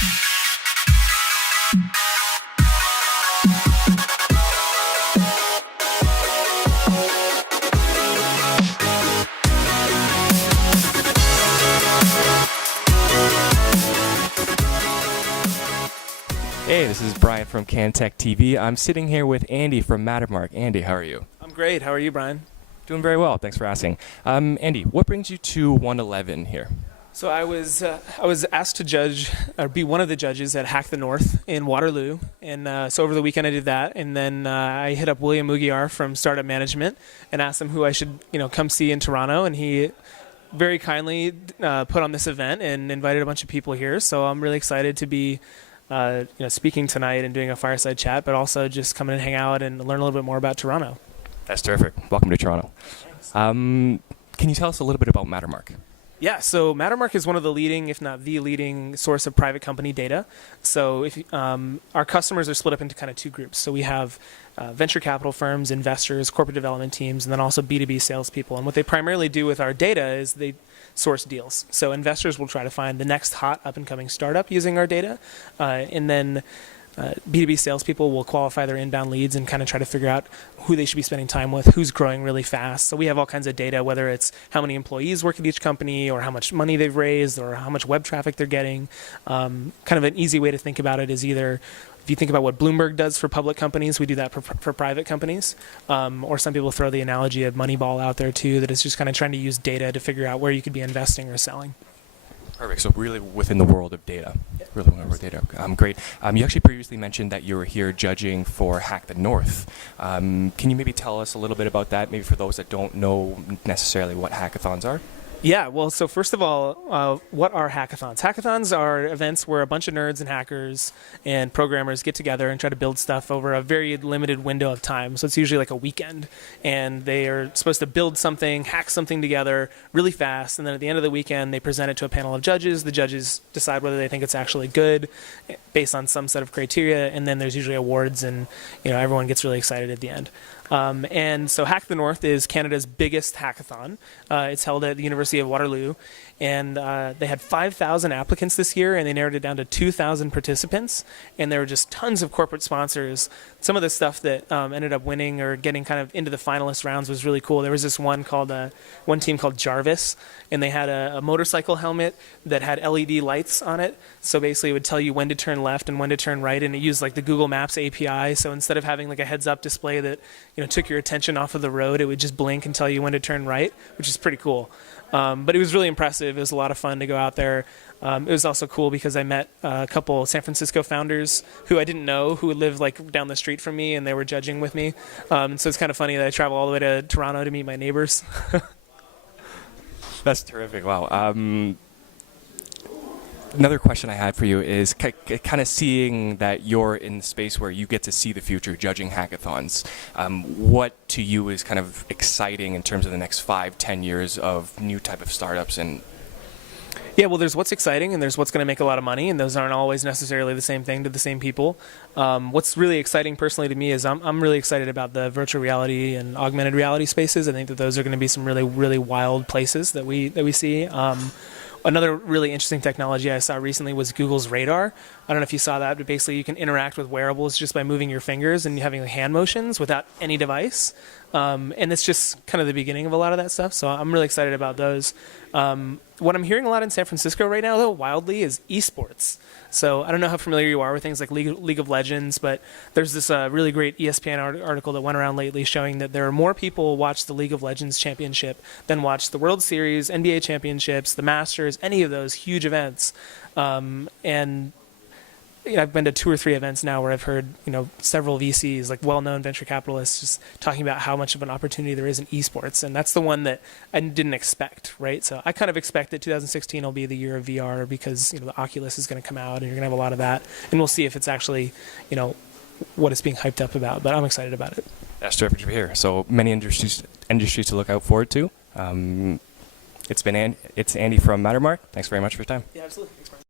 Hey, this is Brian from CanTech TV. I'm sitting here with Andy from Mattermark. Andy, how are you? I'm great. How are you, Brian? Doing very well. Thanks for asking. Andy, what brings you to OneEleven here? So I was asked to judge or be one of the judges at Hack the North in Waterloo, and so over the weekend I did that, and then I hit up William Mugiar from Startup Management and asked him who I should come see in Toronto, and he very kindly put on this event and invited a bunch of people here. So I'm really excited to be speaking tonight and doing a fireside chat, but also just come in and hang out and learn a little bit more about Toronto. That's terrific. Welcome to Toronto. Can you tell us a little bit about Mattermark? Yeah, so Mattermark is one of the leading, if not the leading, source of private company data. So if our customers are split up into kind of two groups. So we have venture capital firms, investors, corporate development teams, and then also B2B salespeople. And what they primarily do with our data is they source deals. So investors will try to find the next hot up-and-coming startup using our data, and then B2B salespeople will qualify their inbound leads and kind of try to figure out who they should be spending time with, who's growing really fast. So we have all kinds of data, whether it's how many employees work at each company or how much money they've raised or how much web traffic they're getting. Kind of an easy way to think about it is either if you think about what Bloomberg does for public companies, we do that for private companies. Or some people throw the analogy of Moneyball out there too, that it's just kind of trying to use data to figure out where you could be investing or selling. Perfect. So really within the world of data. Really within the world of data. Great. You actually previously mentioned that you were here judging for Hack the North. Can you maybe tell us a little bit about that, maybe for those that don't know necessarily what hackathons are? Yeah, well, so first of all, what are hackathons? Hackathons are events where a bunch of nerds and hackers and programmers get together and try to build stuff over a very limited window of time. So it's usually like a weekend, and they are supposed to build something, hack something together really fast, and then at the end of the weekend, they present it to a panel of judges. The judges decide whether they think it's actually good based on some set of criteria, and then there's usually awards, and everyone gets really excited at the end. And so Hack the North is Canada's biggest hackathon. It's held at the University of Waterloo, and they had 5,000 applicants this year, and they narrowed it down to 2,000 participants, and there were just tons of corporate sponsors. Some of the stuff that ended up winning or getting kind of into the finalist rounds was really cool. There was this one team called Jarvis, and they had a motorcycle helmet that had LED lights on it, so basically it would tell you when to turn left and when to turn right, and it used like the Google Maps API, so instead of having like a heads-up display that took your attention off of the road, it would just blink and tell you when to turn right, which is pretty cool. But it was really impressive. It was a lot of fun to go out there. It was also cool because I met a couple San Francisco founders who I didn't know, who live like down the street from me, and they were judging with me. So it's kind of funny that I travel all the way to Toronto to meet my neighbors. That's terrific. Wow. Another question I had for you is kind of seeing that you're in the space where you get to see the future judging hackathons. What to you is kind of exciting in terms of the next 5-10 years of new type of startups? And yeah, well, there's what's exciting and there's what's going to make a lot of money, and those aren't always necessarily the same thing to the same people. What's really exciting personally to me is I'm really excited about the virtual reality and augmented reality spaces. I think that those are going to be some really, really wild places that we see. Another really interesting technology I saw recently was Google's Radar. I don't know if you saw that, but basically you can interact with wearables just by moving your fingers and having hand motions without any device. And it's just kind of the beginning of a lot of that stuff, so I'm really excited about those. What I'm hearing a lot in San Francisco right now, though, wildly, is esports. So I don't know how familiar you are with things like League of Legends, but there's this really great ESPN article that went around lately showing that there are more people watch the League of Legends championship than watch the World Series, NBA championships, the Masters, any of those huge events. And I've been to 2 or 3 events now where I've heard, several VCs, like well-known venture capitalists, just talking about how much of an opportunity there is in esports, and that's the one that I didn't expect, right? So I kind of expect that 2016 will be the year of VR because the Oculus is going to come out, and you're going to have a lot of that, and we'll see if it's actually, what it's being hyped up about. But I'm excited about it. That's terrific to hear. So many industries to look out forward to. It's Andy from Mattermark. Thanks very much for your time. Yeah, absolutely. Thanks, Brian.